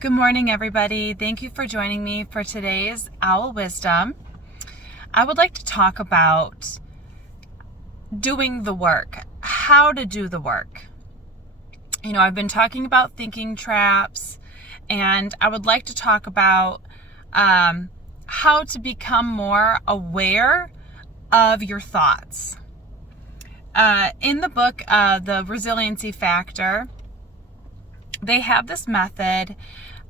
Good morning, everybody. Thank you for joining me for today's Owl Wisdom. I would like to talk about doing the work, how to do the work. I've been talking about thinking traps, and I would like to talk about how to become more aware of your thoughts. In the book, The Resiliency Factor, they have this method.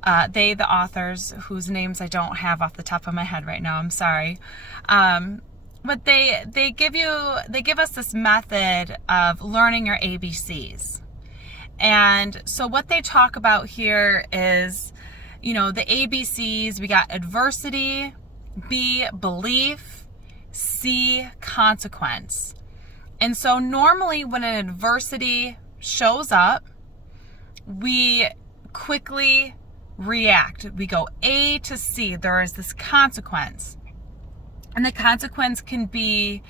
The authors, whose names I don't have off the top of my head right now, I'm sorry. But they give us this method of learning your ABCs. And so what they talk about here is, the ABCs. We got adversity, B, belief, C, consequence. And so normally when an adversity shows up, we quickly react. We go A to C. There is this consequence. And the consequence can be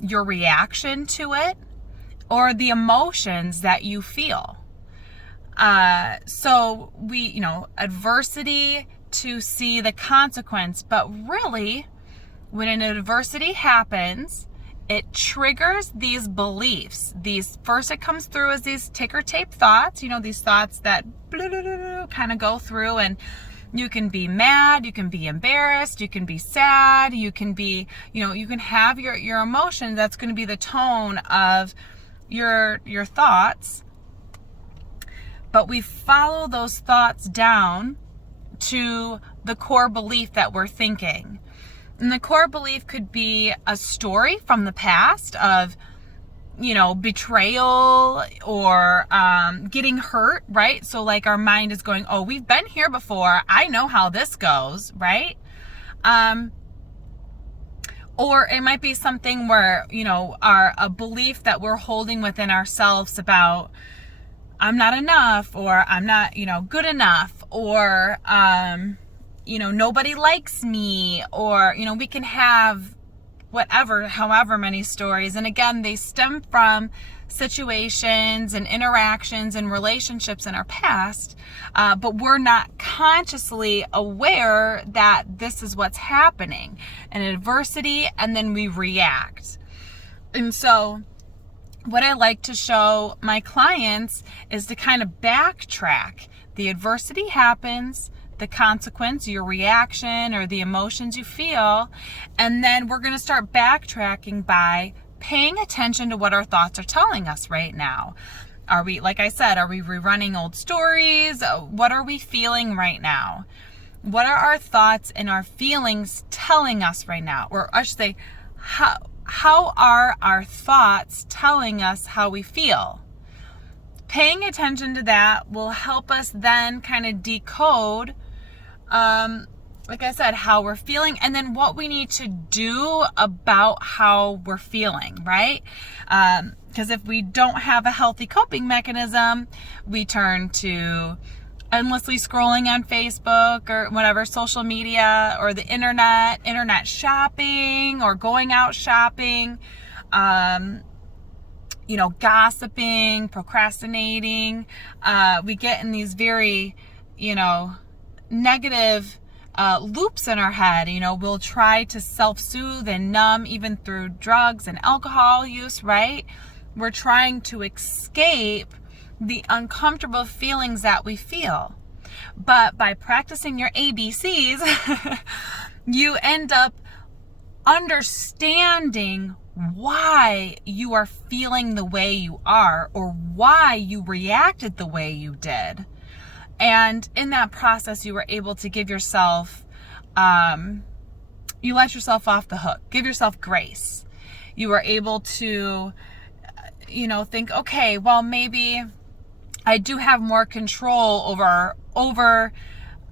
your reaction to it or the emotions that you feel. So we, adversity to see the consequence. But really, when an adversity happens, it triggers these beliefs. First it comes through as these ticker tape thoughts, these thoughts that kind of go through, and you can be mad, you can be embarrassed, you can be sad, you can be, you can have your emotion. That's going to be the tone of your thoughts. But we follow those thoughts down to the core belief that we're thinking. And the core belief could be a story from the past of, betrayal or getting hurt, right? So like our mind is going, oh, we've been here before. I know how this goes, right? Or it might be something where, a belief that we're holding within ourselves about I'm not enough, or I'm not, good enough, or, nobody likes me, or, we can have however many stories. And again, they stem from situations and interactions and relationships in our past, but we're not consciously aware that this is what's happening, an adversity, and then we react. And so what I like to show my clients is to kind of backtrack. The adversity happens, the consequence, your reaction, or the emotions you feel, and then we're going to start backtracking by paying attention to what our thoughts are telling us right now. Are we, like I said, are we rerunning old stories? What are we feeling right now? What are our thoughts and our feelings telling us right now? Or I should say, how are our thoughts telling us how we feel? Paying attention to that will help us then kind of decode, like I said, how we're feeling, and then what we need to do about how we're feeling, right? Because if we don't have a healthy coping mechanism, we turn to endlessly scrolling on Facebook or whatever, social media, or the internet shopping, or going out shopping, gossiping, procrastinating. We get in these very, negative loops in our head. We'll try to self-soothe and numb, even through drugs and alcohol use, right? We're trying to escape the uncomfortable feelings that we feel. But by practicing your ABCs, you end up understanding why you are feeling the way you are, or why you reacted the way you did. And in that process, you were able to give yourself, you let yourself off the hook, give yourself grace. You were able to, think, okay, well, maybe I do have more control over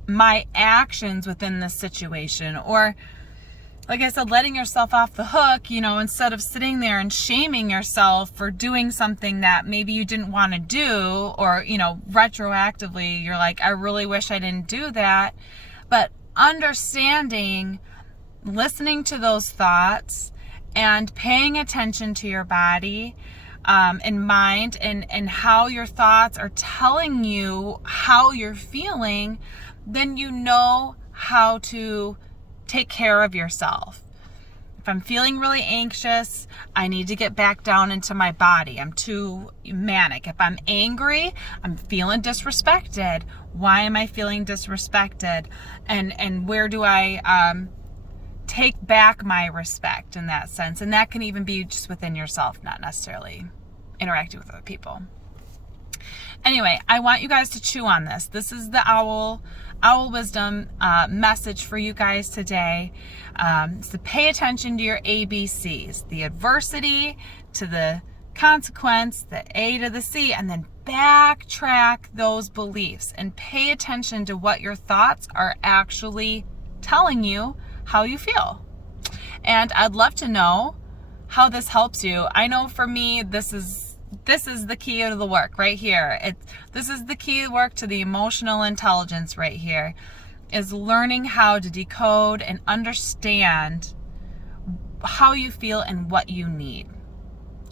my actions within this situation. Or, like I said, letting yourself off the hook, instead of sitting there and shaming yourself for doing something that maybe you didn't want to do, or, retroactively, you're like, I really wish I didn't do that. But understanding, listening to those thoughts, and paying attention to your body, in mind, and how your thoughts are telling you how you're feeling, then you know how to take care of yourself. If I'm feeling really anxious, I need to get back down into my body. I'm too manic. If I'm angry, I'm feeling disrespected. Why am I feeling disrespected? And where do I take back my respect in that sense? And that can even be just within yourself, not necessarily interacting with other people. Anyway, I want you guys to chew on this. This is the owl wisdom message for you guys today. It's to pay attention to your ABCs, the adversity to the consequence, the A to the C, and then backtrack those beliefs and pay attention to what your thoughts are actually telling you how you feel. And I'd love to know how this helps you. I know for me, this is the key to the work right here. This is the key work to the emotional intelligence right here, is learning how to decode and understand how you feel and what you need.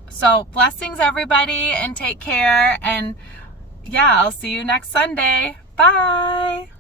So blessings, everybody, and take care. And yeah, I'll see you next Sunday. Bye.